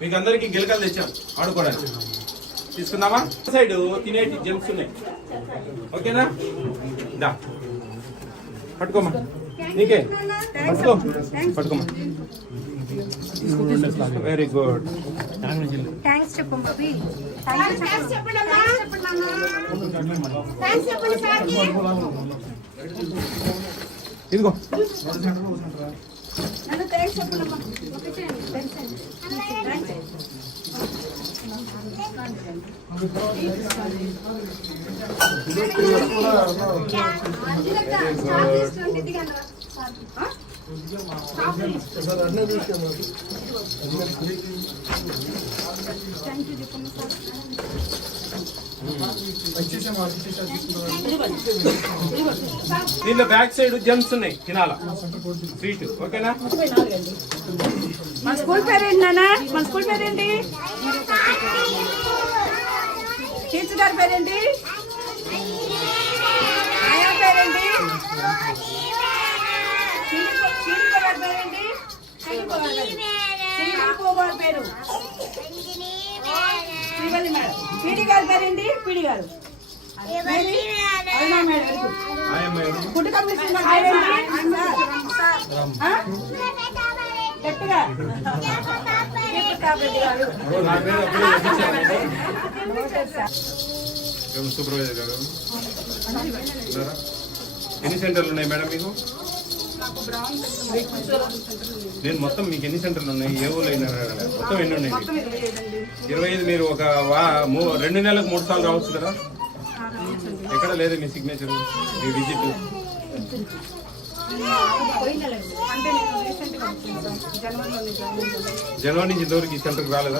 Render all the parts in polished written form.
మీకు అందరికి గిలకలు తెచ్చాం ఆడుకోవడానికి. తీసుకుందామా? సైడ్ తినేటి జెమ్స్ ఉన్నాయి. ఓకేనా? దా పట్టుకోమా, నీకే పట్టుకో, పట్టుకోమా. Very good. థ్యాంక్స్ చెప్పండి. ఇదిగో దీనిలో బ్యాక్ సైడ్ జెమ్స్ ఉన్నాయి, తినాలా స్వీట్. ఓకేనా? మన స్కూల్ పేరేంటి నాన్న? మన స్కూల్ పేరేంటి? టీచర్ గారి పేరేంటి? ఆయా పేరేంటి? గారి పేరేంటి? గారి పేరు శ్రీవల్లి మేడం. పీడి గారి పేరేంటి? పీడి గారు. ఫుడ్ కమిషన్ గట్టిగా సూపర్వైజర్ గారు. ఎన్ని సెంటర్లు ఉన్నాయి మేడం మీకు? నేను మొత్తం మీకు ఎన్ని సెంటర్లు ఉన్నాయి, ఏ ఊళ్ళో మొత్తం ఎన్ని ఉన్నాయి? 25. మీరు ఒక 2 నెలలకు 3 సార్లు రావచ్చు కదా. ఎక్కడ లేదు మీ సిగ్నేచర్, మీ విజిట్? జనవరి నుంచి ఇంతవరకు ఈ సెంటర్కి రాలేదా?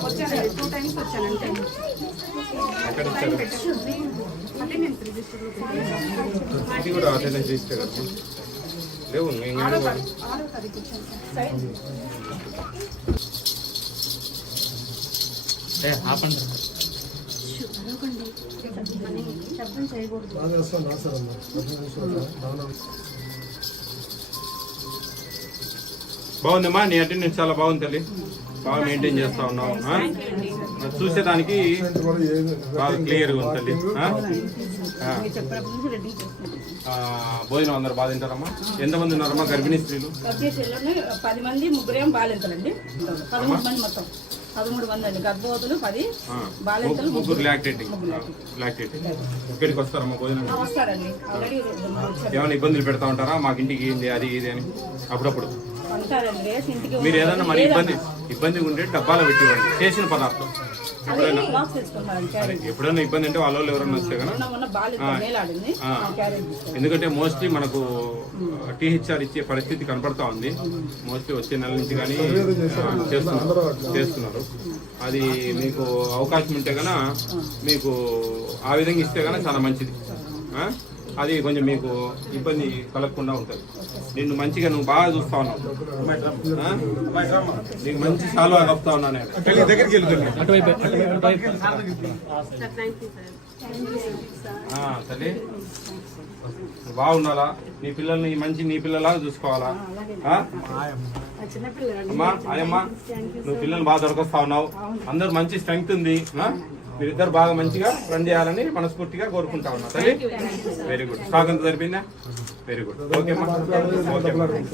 ఎక్కడ ఇచ్చారు? ఇది కూడా అటెండెన్స్ రిజిస్టర్ లేవు. ఆపండి. బాగుందమ్మా, నీ అటెండెన్స్ చాలా బాగుంది తల్లి. బాగా మెయింటైన్ చేస్తా ఉన్నావు. చూసేదానికి బాగా క్లియర్గా ఉంది తల్లి. భోజనం అందరు బాగా తింటారమ్మా? ఎంతమంది ఉన్నారమ్మా గర్భిణీ స్త్రీలు? 10 మంది, ముగ్గురేం బాలింతలండి. 13 మంది మొత్తం. 13 మంది అండి గర్భవతులు, 10 బాలింతలు, ముగ్గురు లాక్టేటింగ్. ఇక్కడికి వస్తారమ్మా భోజనం? వస్తారండి. ఆల్రెడీ ఏమైనా ఇబ్బందులు పెడతా ఉంటారా? మాకు ఇంటికి ఏంది అది ఇది అని అప్పుడప్పుడు? మీరు ఏదైనా మరి ఇబ్బంది ఉంటే డబ్బాలో పెట్టివ్వండి చేసిన పదార్థం. ఎప్పుడైనా ఇబ్బంది అంటే వాళ్ళ ఎవరైనా వస్తే కదా. ఎందుకంటే మోస్ట్లీ మనకు టీహెచ్ఆర్ ఇచ్చే పరిస్థితి కనపడతా ఉంది. మోస్ట్లీ వచ్చే నెల నుంచి కానీ చేస్తున్నారు. అది మీకు అవకాశం ఉంటే కనుక మీకు ఆ విధంగా ఇస్తే కనుక చాలా మంచిది. అది కొంచెం మీకు ఇబ్బంది కలగకుండా ఉంటుంది. నిన్ను మంచిగా నువ్వు బాగా చూస్తా ఉన్నావు. నీకు మంచి సాల్వా కప్తా ఉన్నా నేను. దగ్గరికి వెళ్తున్నా తల్లి. బాగుండాలా, నీ పిల్లల్ని మంచి నీ పిల్లలాగా చూసుకోవాలా. అమ్మా ఆయమ్మా, నువ్వు పిల్లల్ని బాగా దొరకొస్తా ఉన్నావు. అందరు మంచి స్ట్రెంగ్త్ ఉంది. మీరిద్దరు బాగా మంచిగా రన్ చేయాలని మనస్ఫూర్తిగా కోరుకుంటా ఉన్నా తల్లి. Very good. స్వాగతం జరిపిందా? Very good. ఓకేమ్మా. ఓకే.